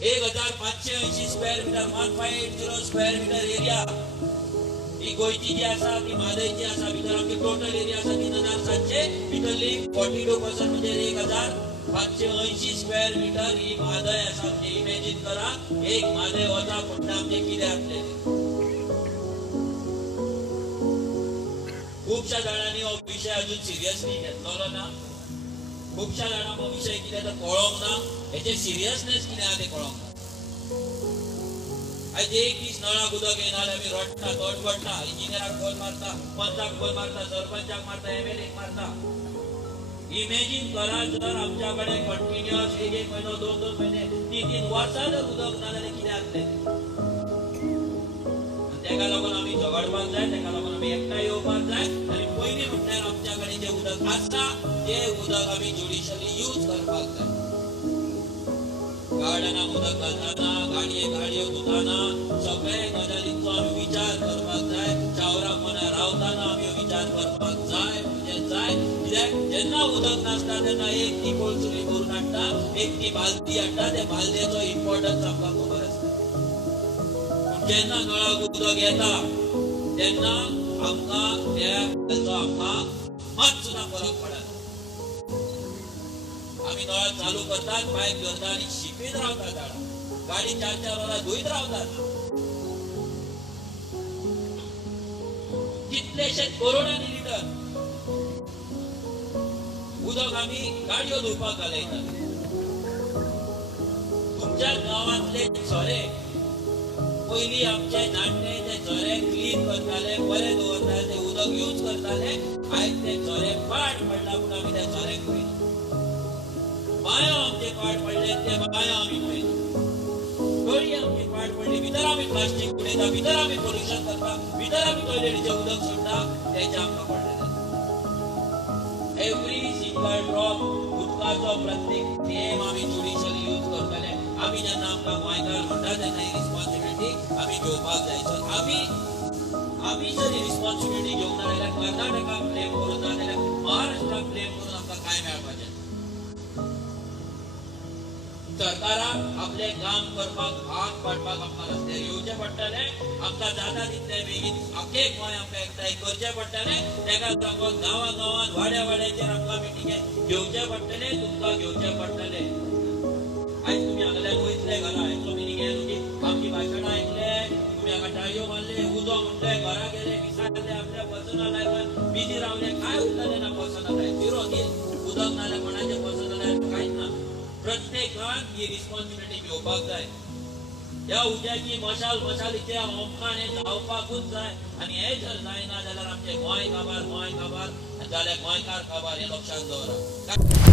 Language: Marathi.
1580 square metre 1580 square metre area ही गोयची जी आसा ती म्हादयची आसा भितर आमची टोटल एरिया आसा 3700 भितरली 42% म्हणजे 1580 स्क्वेअर मीटर ही म्हादय आसा म्हणजे इमॅजिन करा एक म्हादय वता पडटा म्हणजे कितें जातलें खूपशा जाणांनी हो विषय अजून सिरियसली घेतलेलो ना खूपशा जाणांक हो विषय कितें तो कळोंक ना हेचे सिरियसनेस कितें आहा तें कळोंक ना आज एक दीस नळाक उदक येना जाल्यार आमी रडटा तडफडटा इंजिनियराक फोन मारता पंचाक फोन मारता सरपंचाक मारता एमएलएक मारता इमॅजिन करा जर आमच्या कडेन कंटिन्युअस एक म्हयनो दोन महिने तीन वर्सां जर उदक ना जाल्यार कितें जातलें तेका लागून आमी झगडपाक जाय तेका लागून आमी एकठांय येवपाक जाय आनी पयलीं म्हटल्यार आमच्या कडेन जें उदक आसा तें उदक आमी ज्युडिशियली यूज करपाक जाय गार्डनाक उदक घालतना गाडयो धुताना सगळे गजालींचो आमी विचार करपाक जाय चावराक मना रावताना आमी विचार करपाक जाय म्हणजे जाय कित्याक जेन्ना उदक नासता तेन्ना एक ती कोळसुरी भरून हाडटा एक ती बालदी हाडटा त्या बालदेचो इम्पॉर्टन्स आमकां खबर आसता पूण जेन्ना नळाक उदक येता तेन्ना आमकां त्या आमकां मात सुद्दां फरक पडना आमी नळ चालू करतात पायप धरता आनी शिपीत रावतात झाडां गाडी 4-4 वरां धुयत रावतात कितलेशे करोडांनी लिटर उदक आमी गाडयो धुवपाक घालयतात तुमच्या गांवांतले झरे पयलीं आमचे जाणटे ते झरे क्लीन करताले बरे दवरताले ते उदक यूज करताले आयज ते झरे पाड पडला पूण आमी ते झरेक पळयना बायो आमचे पाड पडले ते बायो आमी पळयना गळी आमची पाड पडली भितर आमी प्लास्टीक उडयता भितर आमी पोल्युशन करता भितर आमी टॉयलेटीचें उदक सोडटा तेचे आमकां पडलें एवरी सिंगल ड्रॉप उदकाचो प्रत्येक थेंब आमी ज्युडिशियली यूज करतले आमी जेन्ना आमकां गोंयकार म्हणटा तेन्ना ही रिस्पॉन्सिबिलिटी आमी घेवपाक जाय सर आमी जर ही रिस्पॉन्सिबिलिटी घेवंक ना जाल्यार कर्नाटकाक ब्लेम करून ना जाल्यार महाराष्ट्राक ब्लेम करून आमकां काय मेळपाचें सरकाराक आपले काम करपाक भाग पाडपाक आमकां रस्त्यार येवचें पडटलें आमकां जाता तितले बेगीन आख्खे गोंय आमकां एकठांय करचें पडटलें तेका लागून गांवांत वाड्याचेर आमकां मिटिंगे घेवचें पडटलें तुमकां घेवचें पडटलें आयज तुमी हांगल्यान वयतले घरा हांवें मिटिंगेर तुमी आमची भाशणां आयकले तुमी हांगा टाळयो मारले उजो म्हणले घरा गेले विसारले आपल्या पर्सनल लायफान बिजी रावले काय उरलेलें ना पर्सनल लायफ झिरो उदक ना जाल्यार कोणाचें पर्सनल लायफ कांयच ना प्रत्येकान ही रिस्पॉन्सिबिलिटी घेवपाक जाय ह्या उज्याची मशालीचे होमखाणे जावपाकूच जाय आनी हे जर जायना जाल्यार आमचे गोंय काबार जाल्यार गोंयकार काबार हे लक्षांत दवरा